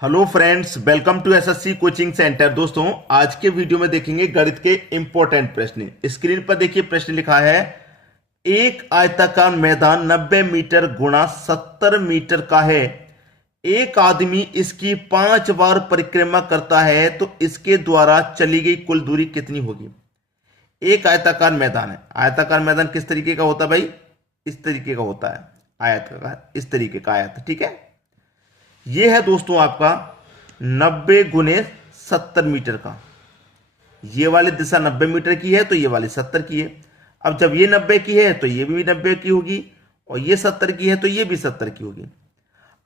Hello friends, welcome to SSC coaching centre. दोस्तों, आज के वीडियो में देखेंगे गणित के इंपॉर्टेंट प्रश्न। स्क्रीन पर देखिए, प्रश्न लिखा है एक आयताकार मैदान 90 मीटर गुणा 70 मीटर का है। एक आदमी इसकी 5 बार परिक्रमा करता है तो इसके द्वारा चली गई कुल दूरी कितनी होगी। एक आयताकार मैदान है। आयताकार मैदान किस तरीके का होता है भाई? इस तरीके का होता है आयताकार, इस तरीके का आयत। ठीक है, ये है दोस्तों आपका 90 गुने 70 मीटर का। ये वाली दिशा 90 मीटर की है तो ये वाली 70 की है। अब जब ये 90 की है तो ये भी 90 की होगी, और ये 70 की है तो ये भी 70 की होगी।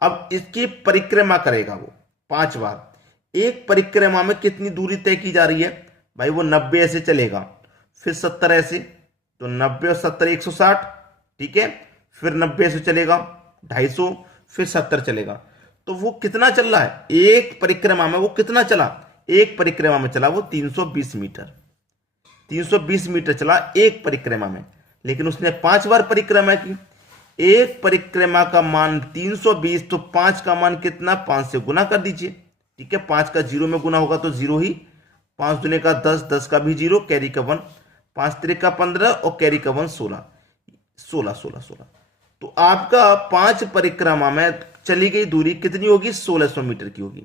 अब इसकी परिक्रमा करेगा वो 5 बार। एक परिक्रमा में कितनी दूरी तय की जा रही है भाई? वो 90 ऐसे चलेगा, फिर 70 ऐसे, तो 90 और 70 160। ठीक है, फिर 90 ऐसे चलेगा 250, फिर 70 चलेगा। तो वो कितना चल रहा है एक परिक्रमा में? वो कितना चला एक परिक्रमा में? चला वो 320 मीटर। 320 मीटर चला एक परिक्रमा में, लेकिन उसने 5 बार परिक्रमा की। एक परिक्रमा का मान 320, तो 5 का मान कितना? 5 से गुना कर दीजिए। ठीक है, 5 का 0 में गुना होगा तो 0 ही। 5 दूने का 10, 10 का भी 0, कैरी का 1, 5 3 का 15 और कैरी का 1 16, 16 16 16। तो आपका 5 परिक्रमा में चली गई दूरी कितनी होगी? 1600 मीटर की होगी।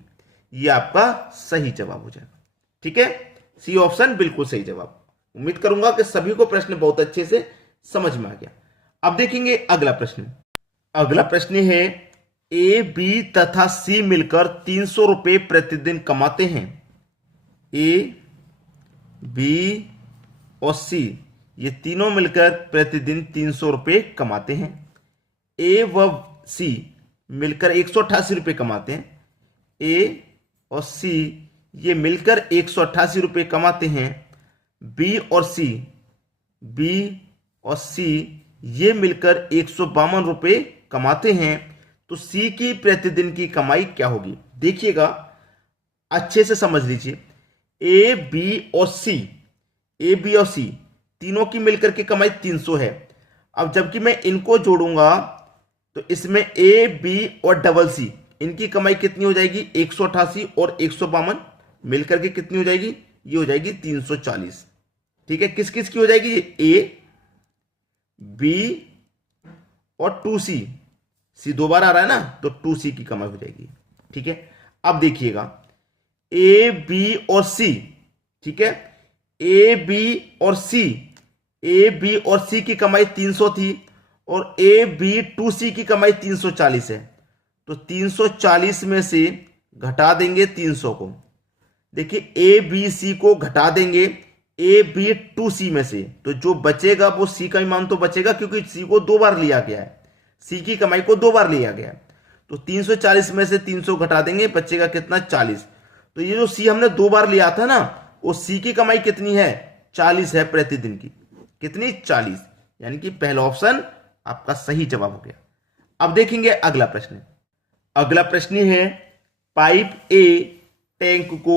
यह आपका सही जवाब हो जाएगा। ठीक है, सी ऑप्शन बिल्कुल सही जवाब। उम्मीद करूंगा कि सभी को प्रश्न बहुत अच्छे से समझ में आ गया। अब देखेंगे अगला प्रश्न। अगला प्रश्न है ए, बी तथा सी मिलकर 300 रुपए प्रतिदिन कमाते हैं। ए, बी और सी ये तीनों मिलकर प्रतिदिन 300 रुपए कमाते हैं। ए व सी मिलकर 188 रुपए कमाते हैं। ए और सी ये मिलकर 188 रुपए कमाते हैं। बी और सी ये मिलकर 152 रुपए कमाते हैं। तो सी की प्रतिदिन की कमाई क्या होगी? देखिएगा, अच्छे से समझ लीजिए। ए बी और सी तीनों की मिलकर के कमाई 300 है। अब जबकि मैं इनको जोड़ूंगा तो इसमें ए, बी और डबल सी इनकी कमाई कितनी हो जाएगी? 188 और 152 मिलकर के कितनी हो जाएगी? ये हो जाएगी 340। ठीक है, किस किस की हो जाएगी? ए, बी और 2C। सी 2 बार आ रहा है ना, तो 2C की कमाई हो जाएगी। ठीक है, अब देखिएगा ए, बी और सी। ठीक है, ए, बी और सी की कमाई 300 थी, और ए, बी, 2C की कमाई 340 है। तो 340 में से घटा देंगे 300 को। देखिए, ए, बी, सी को घटा देंगे ए, बी, 2C में से, तो जो बचेगा वो सी का ही मान तो बचेगा, क्योंकि सी को 2 बार लिया गया है। सी की कमाई को 2 बार लिया गया है। तो 340 में से 300 घटा देंगे, बचेगा कितना? 40। तो ये जो सी हमने 2 बार लिया था ना, वो सी की कमाई कितनी है? 40 है प्रतिदिन की। कितनी? 40। यानी कि पहला ऑप्शन आपका सही जवाब हो गया। अब देखेंगे अगला प्रश्न। अगला प्रश्न है पाइप ए टैंक को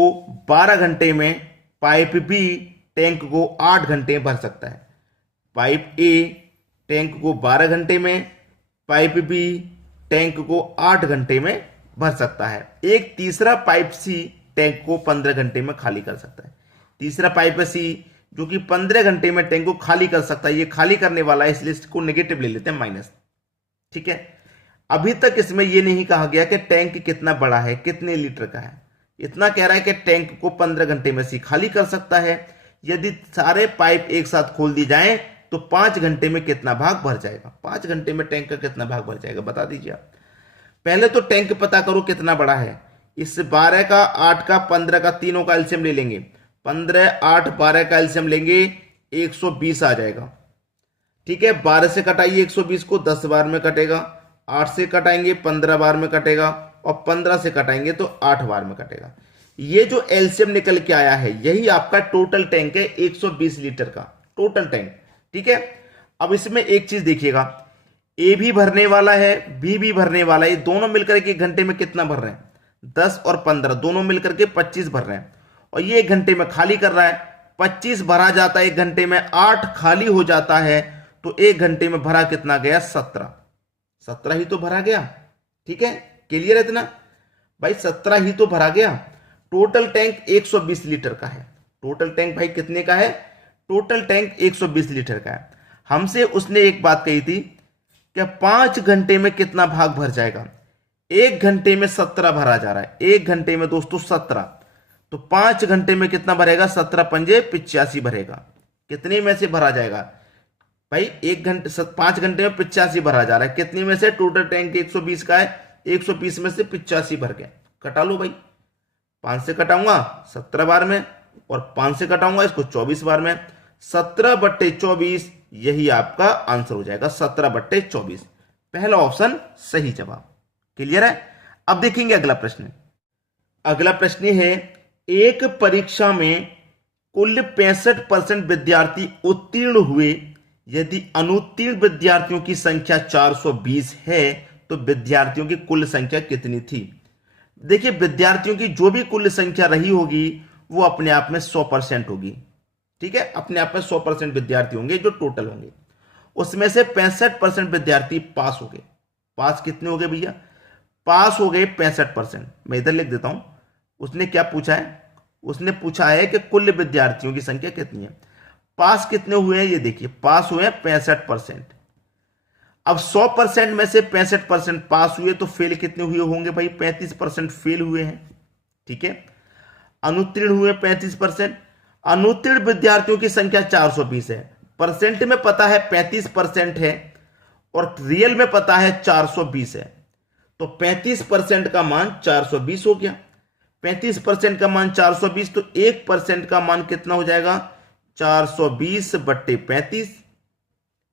12 घंटे में, पाइप बी टैंक को 8 घंटे में भर सकता है। पाइप ए टैंक को 12 घंटे में, पाइप बी टैंक को 8 घंटे में भर सकता है। एक तीसरा पाइप सी टैंक को 15 घंटे में खाली कर सकता है। तीसरा पाइप है सी, जो कि 15 घंटे में टैंक को खाली कर सकता है। ये खाली करने वाला है, इसलिए इसको नेगेटिव ले लेते हैं, माइनस। ठीक है, अभी तक इसमें यह नहीं कहा गया कि टैंक कितना बड़ा है, कितने लीटर का है। इतना कह रहा है कि टैंक को 15 घंटे में सी खाली कर सकता है। यदि सारे पाइप एक साथ खोल दी जाएं तो 5 घंटे में कितना भाग भर जाएगा? 5 घंटे में टैंक का कितना भाग भर जाएगा, बता दीजिए आप। पहले तो टैंक पता करो कितना बड़ा है। इस 12 का, 8 का, 15 का, तीनों का एलसीएम ले लेंगे। 15, 8, 12 का एलसीएम लेंगे, 120 आ जाएगा। ठीक है, 12 से कटाइए 120 को, 10 बार में कटेगा। 8 से कटाएंगे 15 बार में कटेगा, और 15 से कटाएंगे तो 8 बार में कटेगा। ये जो एलसीएम निकल के आया है, यही आपका टोटल टैंक है, 120 लीटर का टोटल टैंक। ठीक है, अब इसमें एक चीज देखिएगा, ए भी भरने वाला है, बी भी भरने वाला है। दोनों मिलकर के 1 घंटे में कितना भर रहे हैं? 10 और 15 दोनों मिलकर के 25 भर रहे हैं, और ये 1 घंटे में खाली कर रहा है। 25 भरा जाता है 1 घंटे में, 8 खाली हो जाता है, तो 1 घंटे में भरा कितना गया? 17 ही तो भरा गया। ठीक है, क्लियर है इतना? भाई 17 ही तो भरा गया। टोटल टैंक 120 लीटर का है। टोटल टैंक भाई कितने का है? टोटल टैंक 120 लीटर का है। हमसे उसने एक बात कही थी कि 5 घंटे में कितना भाग भर जाएगा। 1 घंटे में 17 भरा जा रहा है। 1 घंटे में दोस्तों 17, तो 5 घंटे में कितना भरेगा? 17 पंजे 85 भरेगा। कितने में से भरा जाएगा भाई? 5 घंटे में 85 भरा जा रहा है। कितने में से? टोटल टैंक 120 का है, 120 में से 85 भर गया। कटा लो भाई, 5 से कटाऊंगा 17 बार में, और 5 से कटाऊंगा इसको 24 बार में। 17/24 यही आपका आंसर हो जाएगा, 17/24। पहला ऑप्शन सही जवाब। क्लियर है? अब देखेंगे अगला प्रश्न। अगला प्रश्न है, एक परीक्षा में कुल 65% विद्यार्थी उत्तीर्ण हुए। यदि अनुत्तीर्ण विद्यार्थियों की संख्या 420 है तो विद्यार्थियों की कुल संख्या कितनी थी? देखिए, विद्यार्थियों की जो भी कुल संख्या रही होगी वो अपने आप में 100% होगी। ठीक है, अपने आप में 100% विद्यार्थी होंगे जो टोटल होंगे। उसमें से 65% विद्यार्थी पास हो गए। पास कितने हो गए भैया? पास हो गए 65%। मैं इधर लिख देता हूं। उसने क्या पूछा है? उसने पूछा है कि कुल विद्यार्थियों की संख्या कितनी है। पास कितने हुए हैं ये देखिए, पास हुए हैं 65%। अब 100% में से 65% पास हुए तो फेल कितने हुए होंगे भाई? 35% फेल हुए हैं। ठीक है, अनुत्तीर्ण हुए 35%। अनुत्तीर्ण विद्यार्थियों की संख्या 420 है। परसेंट में पता है 35% है और रियल में पता है 420 है, तो 35% का मान 420 हो गया। 35% का मान 420, तो 1% का मान कितना हो जाएगा? 420/35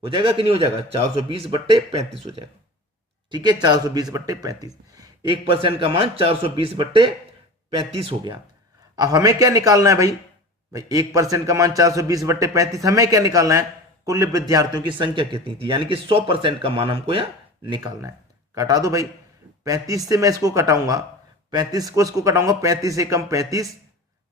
हो जाएगा कि नहीं हो जाएगा? 420/35 हो जाएगा। ठीक है, 420/35। 1% का मान 420/35 हो गया। अब हमें क्या निकालना है भाई? 1% का मान 420/35, हमें क्या निकालना है? कुल विद्यार्थियों की संख्या कितनी थी, यानी कि 100% का मान हमको यहां निकालना है। कटा दो भाई, 35 से मैं इसको कटाऊंगा, 35 को इसको कटाऊंगा, 35 से कम 35,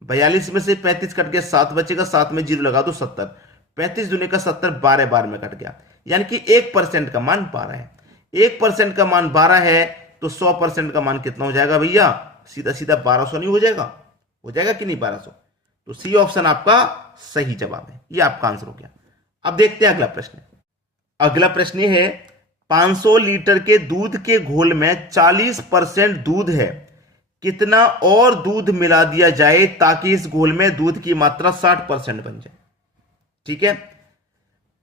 42 में से 35 कट गया, 7 बचेगा, 7 में 0 लगा दो, 70। 35 दूनी का 70, 12 बार में कट गया, यानी कि 1% का मान 12 है। 1% का मान 12 है तो 100% का मान कितना हो जाएगा भैया? सीधा सीधा 1200 नहीं हो जाएगा? हो जाएगा कि नहीं 1200? तो सी ऑप्शन आपका सही जवाब है। ये आपका आंसर हो गया। अब देखते हैं अगला प्रश्न। अगला प्रश्न है, 500 लीटर के दूध के घोल में 40% दूध है। कितना और दूध मिला दिया जाए ताकि इस घोल में दूध की मात्रा 60% बन जाए? ठीक है,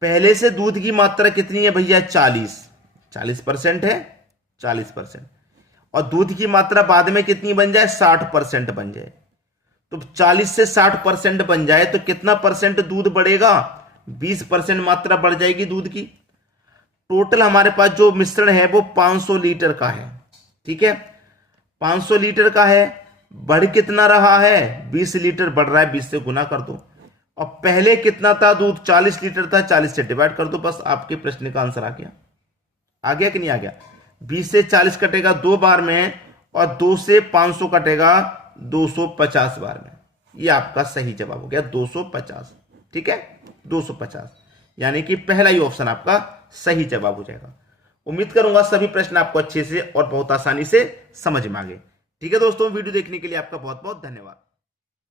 पहले से दूध की मात्रा कितनी है भैया? 40% है, 40%। और दूध की मात्रा बाद में कितनी बन जाए? 60% बन जाए। तो 40 से 60% बन जाए तो कितना परसेंट दूध बढ़ेगा? 20% मात्रा बढ़ जाएगी दूध की। टोटल हमारे पास जो मिश्रण है वो 500 लीटर का है। ठीक है, 500 लीटर का है, बढ़ कितना रहा है? 20 लीटर बढ़ रहा है, 20 से गुना कर दो। और पहले कितना था दूध? 40 लीटर था, 40 से डिवाइड कर दो, बस आपके प्रश्न का आंसर आ गया। आ गया कि नहीं आ गया? 20 से 40 कटेगा 2 बार में, और 2 से 500 कटेगा 250 बार में। ये आपका सही जवाब हो गया, 250। ठीक है, 250, यानी कि पहला ही ऑप्शन आपका सही जवाब हो जाएगा। उम्मीद करूंगा सभी प्रश्न आपको अच्छे से और बहुत आसानी से समझ में आ गए। ठीक है दोस्तों, वीडियो देखने के लिए आपका बहुत बहुत धन्यवाद।